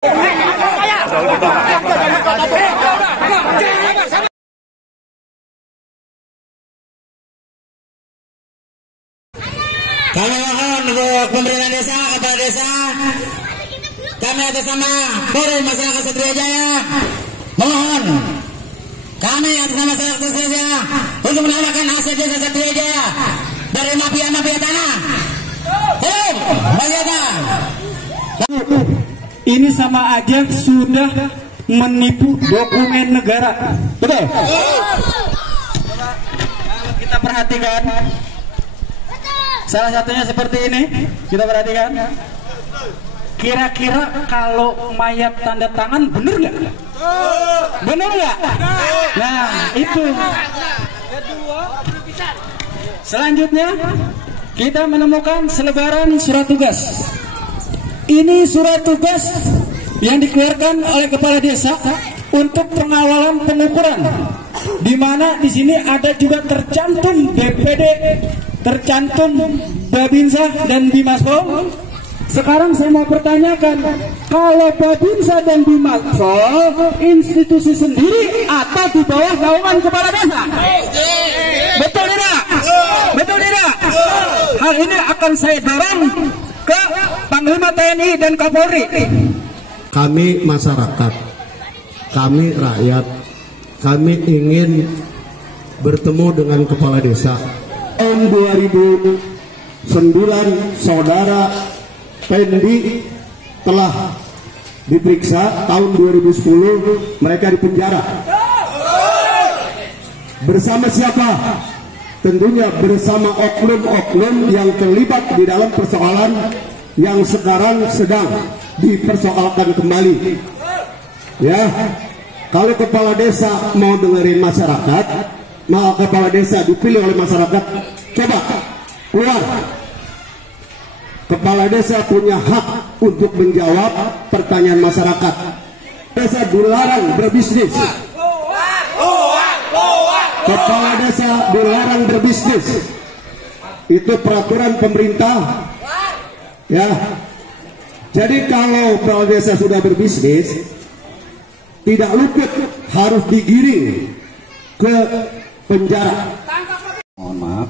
Kami mohon untuk pemerintah desa, kepala desa, kami atas nama Forum Masyarakat Satria Jaya mohon kami atas nama masyarakat Satria Jaya untuk menyelamatkan aset desa Satria Jaya dari mafia-mafia tanah. Ini sama aja sudah menipu dokumen negara. Betul? Kalau kita perhatikan, salah satunya seperti ini, kita perhatikan. Kira-kira kalau mayat tanda tangan bener nggak? Bener nggak? Nah itu. Selanjutnya kita menemukan selebaran surat tugas. Ini surat tugas yang dikeluarkan oleh kepala desa untuk pengawalan pengukuran, di mana di sini ada juga tercantum DPD, tercantum Babinsa dan Bimaspol. Sekarang saya mau pertanyakan, kalau Babinsa dan Bimaspol institusi sendiri atau di bawah naungan kepala desa? Betul tidak? Betul tidak? Hal ini akan saya dorong ke Panglima TNI dan Kapolri. Kami masyarakat, kami rakyat, kami ingin bertemu dengan kepala desa. Tahun 2009 saudara Pendi telah diperiksa, tahun 2010 mereka dipenjara. Bersama siapa? Tentunya bersama oknum-oknum yang terlibat di dalam persoalan yang sekarang sedang dipersoalkan kembali. Ya, kalau kepala desa mau dengerin masyarakat, maka kepala desa dipilih oleh masyarakat. Coba keluar. Kepala desa punya hak untuk menjawab pertanyaan masyarakat. Desa dilarang berbisnis. Kepala desa dilarang berbisnis. Itu peraturan pemerintah. Ya. Jadi kalau kepala desa sudah berbisnis, tidak luput harus digiring ke penjara. Mohon maaf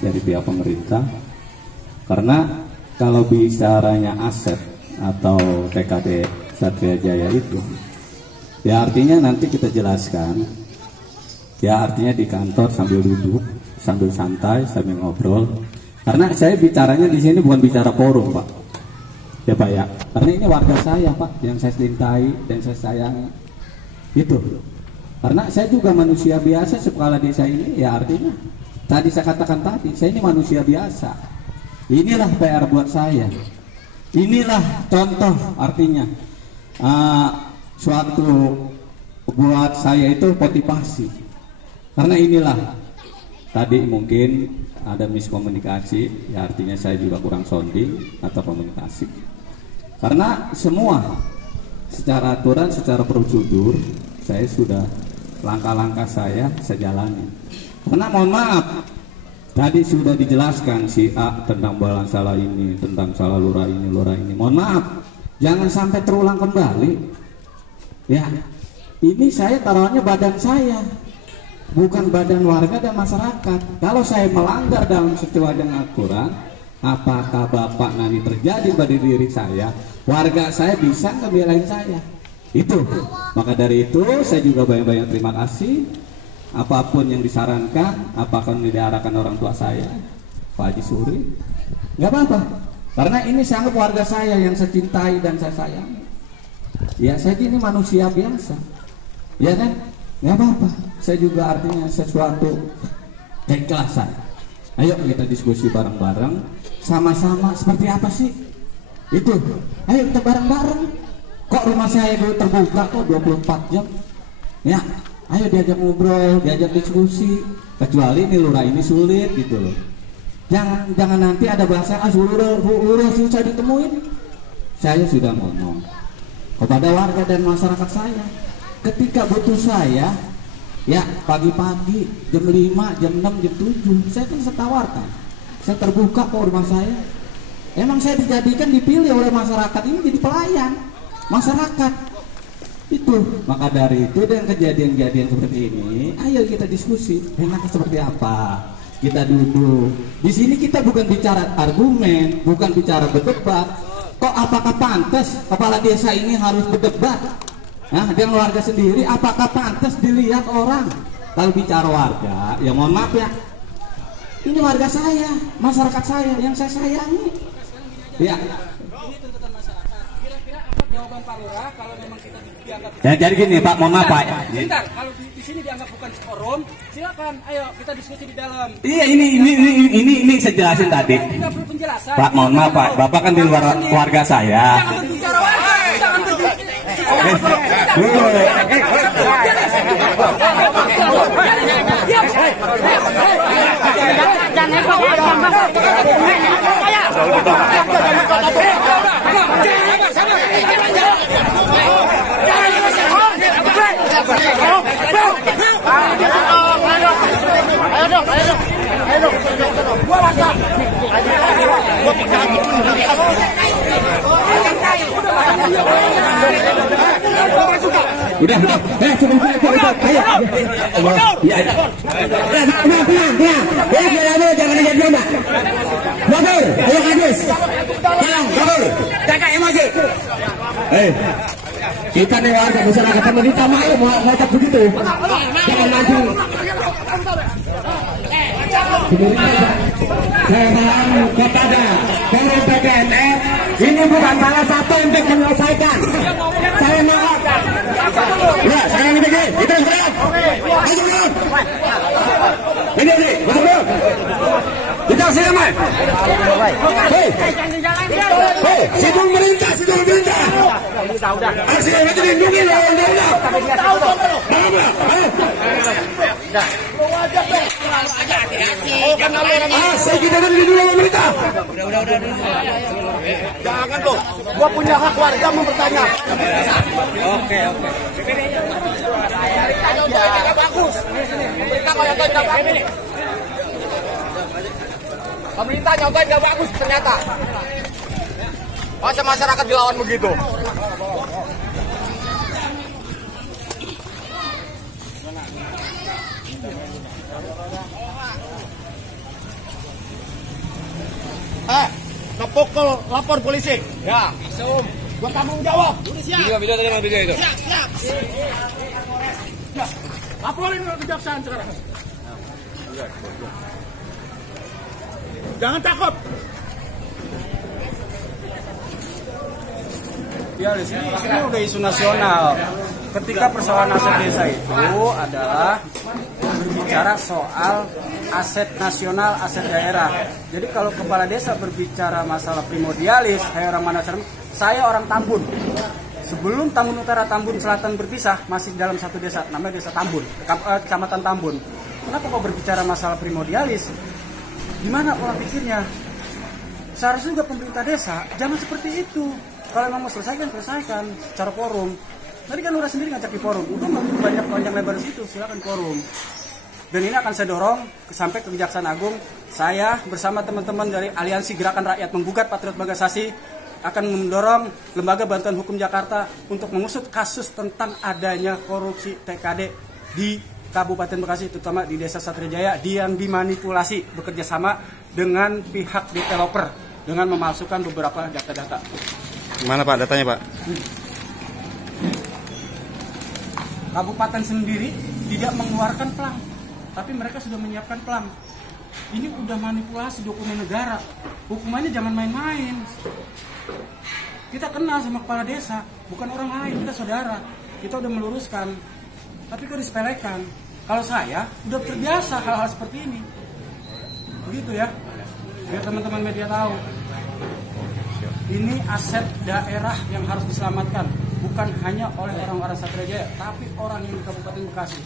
dari pihak pemerintah, karena kalau bicaranya aset atau TKD Satria Jaya itu, ya artinya nanti kita jelaskan. Ya artinya di kantor sambil duduk, sambil santai, sambil ngobrol. Karena saya bicaranya di sini bukan bicara forum, Pak. Ya Pak ya. Karena ini warga saya, Pak, yang saya cintai dan saya sayangi. Itu. Karena saya juga manusia biasa, kepala desa ini, ya artinya tadi saya katakan tadi, saya ini manusia biasa. Inilah PR buat saya. Inilah contoh artinya suatu buat saya itu motivasi. Karena inilah tadi mungkin ada miskomunikasi, ya artinya saya juga kurang sounding atau komunikasi. Karena semua secara aturan, secara prosedur saya sudah langkah-langkah saya jalani. Karena mohon maaf, tadi sudah dijelaskan si A tentang balang salah ini, tentang salah lurah ini, lurah ini. Mohon maaf, jangan sampai terulang kembali. Ya, ini saya taruhannya badan saya, bukan badan warga dan masyarakat. Kalau saya melanggar dalam sesuai dengan aturan, apakah Bapak nanti terjadi pada diri saya, warga saya bisa ngebelain saya? Itu. Maka dari itu saya juga banyak-banyak terima kasih. Apapun yang disarankan, apapun yang diarahkan orang tua saya, Pak Haji Suri, nggak apa-apa. Karena ini sangat warga saya yang saya cintai dan saya sayangi. Ya saya ini manusia biasa, ya kan? Nggak apa-apa. Saya juga artinya sesuatu keikhlasan. Ayo kita diskusi bareng-bareng, sama-sama seperti apa sih? Itu. Ayo kita bareng-bareng. Kok rumah saya dulu terbuka kok 24 jam? Ya. Ayo diajak ngobrol, diajak diskusi. Kecuali ini lurah ini sulit gitu loh. Jangan nanti ada bahasa lurah susah ditemuin. Saya sudah ngomong kepada warga dan masyarakat saya, ketika butuh saya, ya pagi-pagi jam 5, jam 6, jam 7, saya kan tawarkan. Saya terbuka kok rumah saya. Emang saya dijadikan dipilih oleh masyarakat ini jadi pelayan. masyarakat. Itu maka dari itu dengan kejadian-kejadian seperti ini, ayo kita diskusi enaknya seperti apa. Kita duduk di sini, kita bukan bicara argumen, bukan bicara berdebat. Kok apakah pantas kepala desa ini harus berdebat dengan warga sendiri? Apakah pantas dilihat orang? Kalau bicara warga, ya mohon maaf ya, ini warga saya, masyarakat saya yang saya sayangi. Ya. Ini tuntutan masyarakat. Kira-kira apa jawaban Pak Lurah kalau memang kita dianggap? Ya, jadi gini Pak, mohon maaf Pak. Sebentar, kalau di sini dianggap bukan forum, silakan, ayo kita diskusi di dalam. Iya, ini saya jelasin tadi. Tidak perlu penjelasan. Pak, mohon maaf Pak, Bapak kan di luar warga saya. Jangan berbicara warga, jangan berbicara. Udah, cukup. Ayo. Iya. Tenang. Jangan jadi domba. Bagus, ayo habis. Tolong, bagus. Jaga emosi. Kita nih warga masyarakat pemerintah mau tak begitu. Jangan maju. Saya mohon kepada Forum PGMR, ini bukan salah satu untuk menyelesaikan. Saya mohon. Ya, sekarang ini kita serang. Masuk dulu. Ini, masuk dulu. Kita sini, Mas. Hei, situ pemerintah. Aksi yang itu dilindungi loh, undang-undang. Aksi kita dilindungi oleh pemerintah. Udah. Jangan tuh, gua punya hak warga mempertanya. Oke. Nggak bagus. Pemerintah nyontohin nggak bagus. Pemerintah nyontohin nggak bagus ternyata. Masa masyarakat dilawan begitu? Kepukul lapor polisi. Ya, langsung. Gua tanggung jawab. Udah siap. Video tadi mau video itu. Siap. Ya, laporin ke kejaksaan sekarang. Jangan takut. Ya, di sini udah isu nasional. Ketika persoalan aset desa itu adalah berbicara soal aset nasional, aset daerah. Jadi kalau kepala desa berbicara masalah primordialis, orang mana saya orang Tambun. Sebelum Tambun Utara, Tambun Selatan berpisah, masih dalam satu desa, namanya Desa Tambun, Kecamatan Tambun. Kenapa kok berbicara masalah primordialis? Gimana pola pikirnya? Seharusnya juga pemerintah desa jangan seperti itu. Kalau memang mau selesaikan secara forum. Tadi kan Lurah sendiri ngajak di forum, udah nggak banyak panjang lebar di situ, silakan forum. Dan ini akan saya dorong sampai ke Kejaksaan Agung. Saya bersama teman-teman dari Aliansi Gerakan Rakyat Menggugat Patriot Bagasasi akan mendorong Lembaga Bantuan Hukum Jakarta untuk mengusut kasus tentang adanya korupsi TKD di Kabupaten Bekasi, terutama di Desa Satria Jaya, yang dimanipulasi bekerja sama dengan pihak developer dengan memalsukan beberapa data-data. Mana Pak datanya Pak? Kabupaten sendiri tidak mengeluarkan pelang, tapi mereka sudah menyiapkan pelang. Ini udah manipulasi dokumen negara. Hukumannya jangan main-main. Kita kenal sama kepala desa, bukan orang lain, kita saudara. Kita udah meluruskan, tapi kok disepelekan. Kalau saya udah terbiasa hal-hal seperti ini. Begitu ya, biar teman-teman media tahu. Ini aset daerah yang harus diselamatkan, bukan hanya oleh orang-orang Satria Jaya, tapi orang yang di Kabupaten Bekasi.